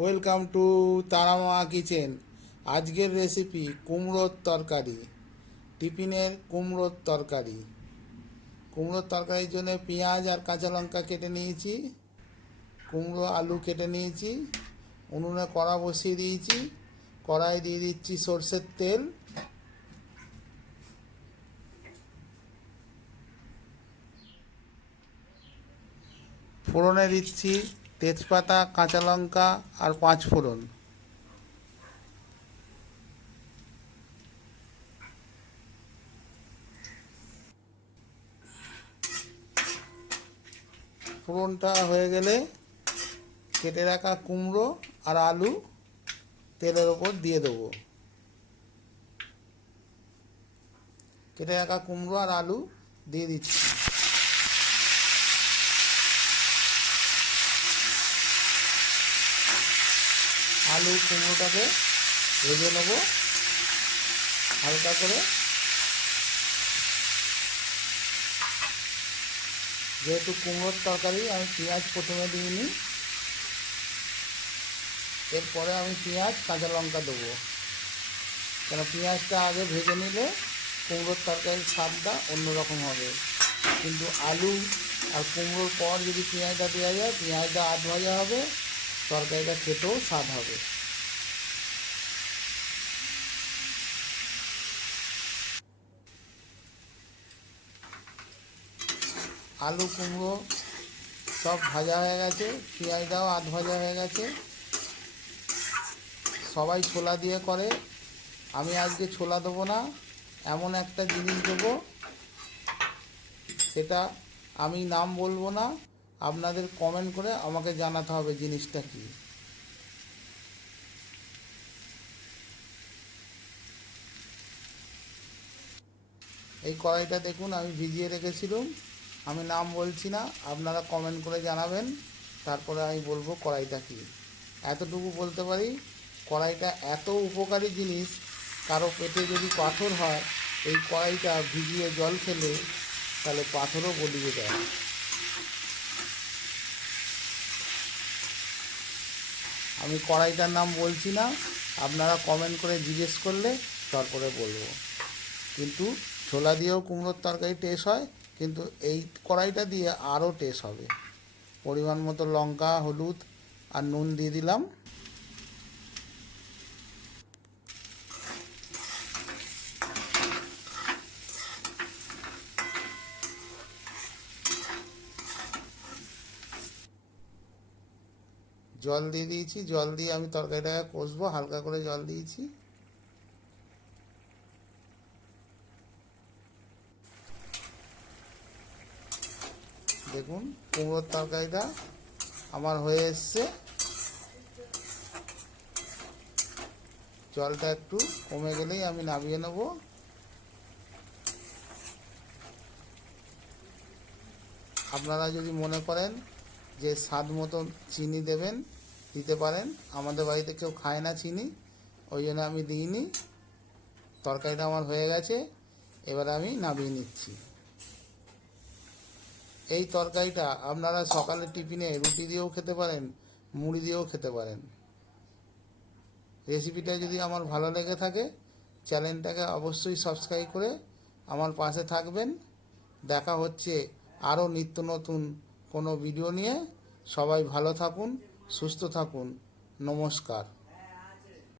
Welcome to Tara Maa kitchen. আজকের recipe কুমড়োর তরকারি, টিফিনের কুমড়োর তরকারি। কুমড়োর তরকারির জন্য পেঁয়াজ আর কাঁচা লঙ্কা কেটে নিয়েছি, কুমড়ো আলু কেটে নিয়েছি, উনুনে কড়া বসিয়ে দিয়েছি। কড়াই দিয়ে দিচ্ছি সরষের তেল, ফোড়নে দিচ্ছি তেজপাতা, কাঁচা লঙ্কা আর 5 ফোড়ন। ফোড়নটা হয়ে গেলে কেটে রাখা কুমড়ো আর আলু তেলের ওপর দিয়ে দেবো। কেটে রাখা কুমড়ো আর আলু দিয়ে দিচ্ছি। আলু কুমড়োটাকে ভেজে নেব হালকা করে। যেহেতু কুমড়োর তরকারি, আমি পেঁয়াজ প্রথমে দিইনি, এরপরে আমি পেঁয়াজ কাঁচা লঙ্কা দেবো। কেন পেঁয়াজটা আগে ভেজে নিলে কুমড়োর তরকারির স্বাদটা অন্যরকম হবে। কিন্তু আলু আর কুমড়োর পর যদি পেঁয়াজটা দেওয়া যায়, পেঁয়াজটা আধ ভাজা হবে, তরকারিটা খেতেও স্বাদ হবে। আলু কুমড়ো সব ভাজা হয়ে গেছে, পেঁয়াজটাও আধ ভাজা হয়ে গেছে। সবাই ছোলা দিয়ে করে, আমি আজকে ছোলা দেবো না, এমন একটা জিনিস দেবো, সেটা আমি নাম বলবো না, আপনাদের কমেন্ট করে আমাকে জানাতে হবে জিনিসটা কী। এই কড়াইটা দেখুন আমি ভিজিয়ে রেখেছিলাম, আমি নাম বলছি না, আপনারা কমেন্ট করে জানাবেন, তারপরে আমি বলবো কড়াইটা কী। এতটুকু বলতে পারি, কড়াইটা এত উপকারী জিনিস, কারো পেটে যদি পাথর হয়, এই কড়াইটা ভিজিয়ে জল খেলে তাহলে পাথরও গলিয়ে দেয়। আমি কড়াইটার নাম বলছি না, আপনারা কমেন্ট করে জিজ্ঞেস করলে তারপরে বলবো। কিন্তু ছোলা দিয়েও কুমড়োর তরকারি টেস্ট হয়, কিন্তু এই কড়াইটা দিয়ে আরও টেস্ট হবে। পরিমাণ মতো লঙ্কা, হলুদ আর নুন দিয়ে দিলাম। জল দিয়ে দিয়েছি, জল দিয়ে আমি তরকারিটাকে কষবো, হালকা করে জল দিয়েছি। দেখুন কুমড়োর তরকারিটা আমার হয়ে এসছে। জলটা একটু কমে গেলেই আমি নামিয়ে নেব। আপনারা যদি মনে করেন যে স্বাদ মতো চিনি দেবেন, দিতে পারেন। আমাদের বাড়িতে কেউ খায় না চিনি, ওই জন্য আমি দিইনি। তরকারিটা আমার হয়ে গেছে, এবার আমি নামিয়ে নিচ্ছি। এই তরকারিটা আপনারা সকালে টিফিনে রুটি দিয়েও খেতে পারেন, মুড়ি দিয়েও খেতে পারেন। রেসিপিটা যদি আমার ভালো লেগে থাকে, চ্যানেলটাকে অবশ্যই সাবস্ক্রাইব করে আমার পাশে থাকবেন। দেখা হচ্ছে আরও নিত্য নতুন কোনো ভিডিও নিয়ে। সবাই ভালো থাকুন, সুস্থ থাকুন। নমস্কার।